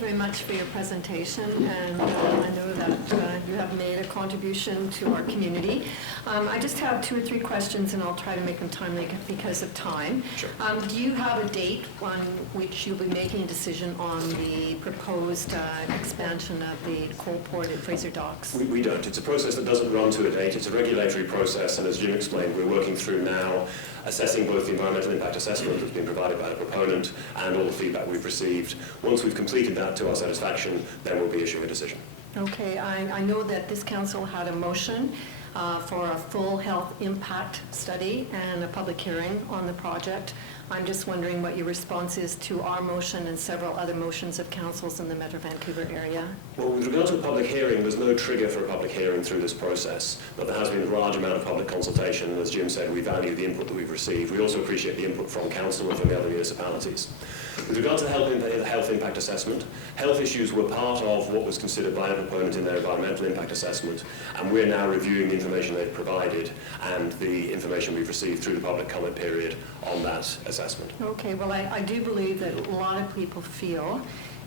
very much for your presentation, and I know that you have made a contribution to our community. I just have 2 or 3 questions, and I'll try to make them timely because of time. Sure. Do you have a date on which you'll be making a decision on the proposed expansion of the coal port at Fraser Docks? We don't. It's a process that doesn't run to a date. It's a regulatory process, and as Jim explained, we're working through now assessing both the environmental impact assessment that's been provided by the proponent and all the feedback we've received. Once we've completed that to our satisfaction, then we'll be issuing a decision. Okay, I know that this council had a motion for a full health impact study and a public hearing on the project. I'm just wondering what your response is to our motion and several other motions of councils in the Metro Vancouver area. Well, with regard to the public hearing, there's no trigger for a public hearing through this process, but there has been a large amount of public consultation, and as Jim said, we value the input that we've received. We also appreciate the input from council and from the other municipalities. With regard to the health impact assessment, health issues were part of what was considered by the proponent in their environmental impact assessment, and we're now reviewing the information they've provided and the information we've received through the public comment period on that assessment. Okay, well, I do believe that a lot of people feel,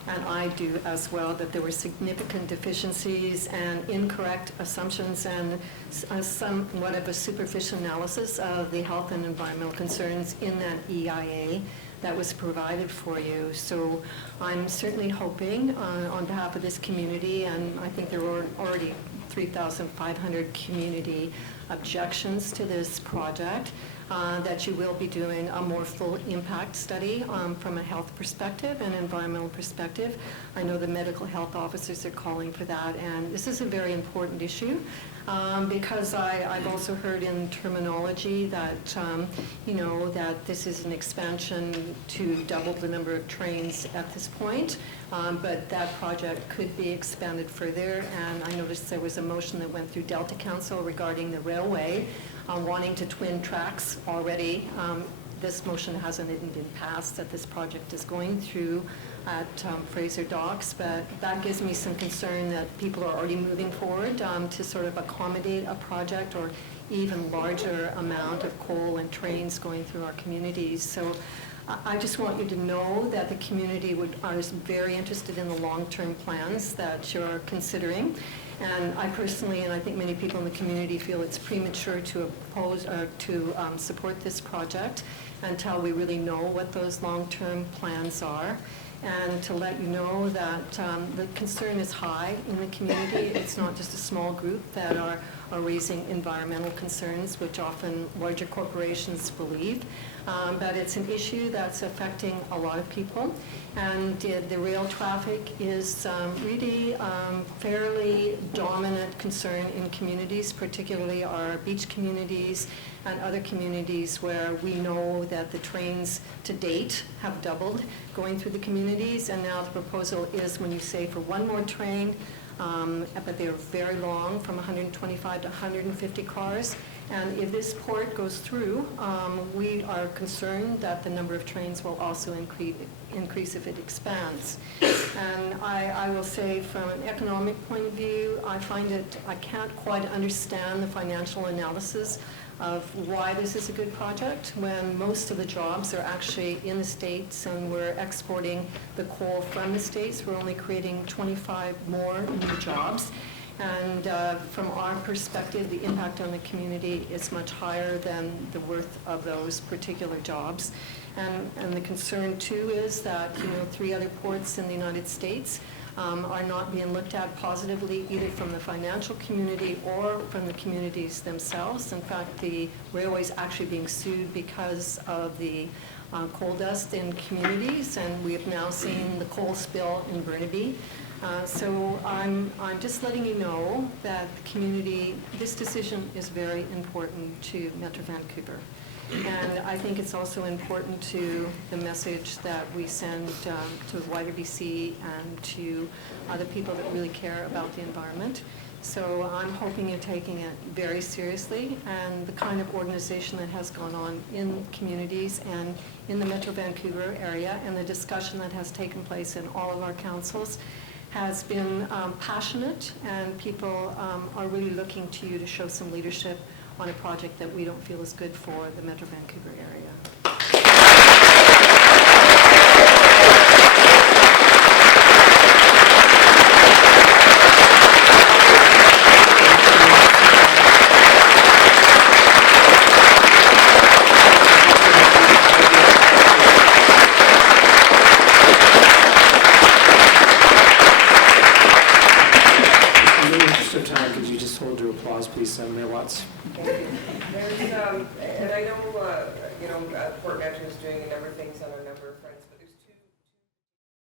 and I do as well, that there were significant deficiencies and incorrect assumptions and somewhat of a superficial analysis of the health and environmental concerns in that EIA that was provided for you. So I'm certainly hoping on behalf of this community, and I think there were already 3,500 community objections to this project, that you will be doing a more full impact study from a health perspective and environmental perspective. I know the medical health officers are calling for that, and this is a very important issue because I've also heard in terminology that, that this is an expansion to double the number of trains at this point, but that project could be expanded further, and I noticed there was a motion that went through Delta Council regarding the railway, wanting to twin tracks already. This motion hasn't even been passed that this project is going through at Fraser Docks, but that gives me some concern that people are already moving forward to sort of accommodate a project or even larger amount of coal and trains going through our communities. So I just want you to know that the community is very interested in the long-term plans that you're considering. And I personally, and I think many people in the community, feel it's premature to oppose or to support this project until we really know what those long-term plans are. And to let you know that the concern is high in the community. It's not just a small group that are raising environmental concerns, which often larger corporations believe. But it's an issue that's affecting a lot of people. And the rail traffic is really fairly dominant concern in communities, particularly our beach communities and other communities where we know that the trains to date have doubled going through the communities. And now the proposal is, when you say for one more train, but they're very long, from 125 to 150 cars. And if this port goes through, we are concerned that the number of trains will also increase if it expands. And I will say, from an economic point of view, I can't quite understand the financial analysis of why this is a good project when most of the jobs are actually in the States and we're exporting the coal from the States. We're only creating 25 more new jobs. And from our perspective, the impact on the community is much higher than the worth of those particular jobs. And the concern too is that 3 other ports in the United States are not being looked at positively, either from the financial community or from the communities themselves. In fact, the railway is actually being sued because of the coal dust in communities, and we have now seen the coal spill in Burnaby. So I'm just letting you know that the community, this decision is very important to Metro Vancouver. And I think it's also important to the message that we send to wider BC and to other people that really care about the environment. So I'm hoping you're taking it very seriously, and the kind of organization that has gone on in communities and in the Metro Vancouver area, and the discussion that has taken place in all of our councils has been passionate, and people are really looking to you to show some leadership on a project that we don't feel is good for the Metro Vancouver area. thoughts. Thank you. There's, and I know, Port Metro is doing a number of things on a number of fronts, but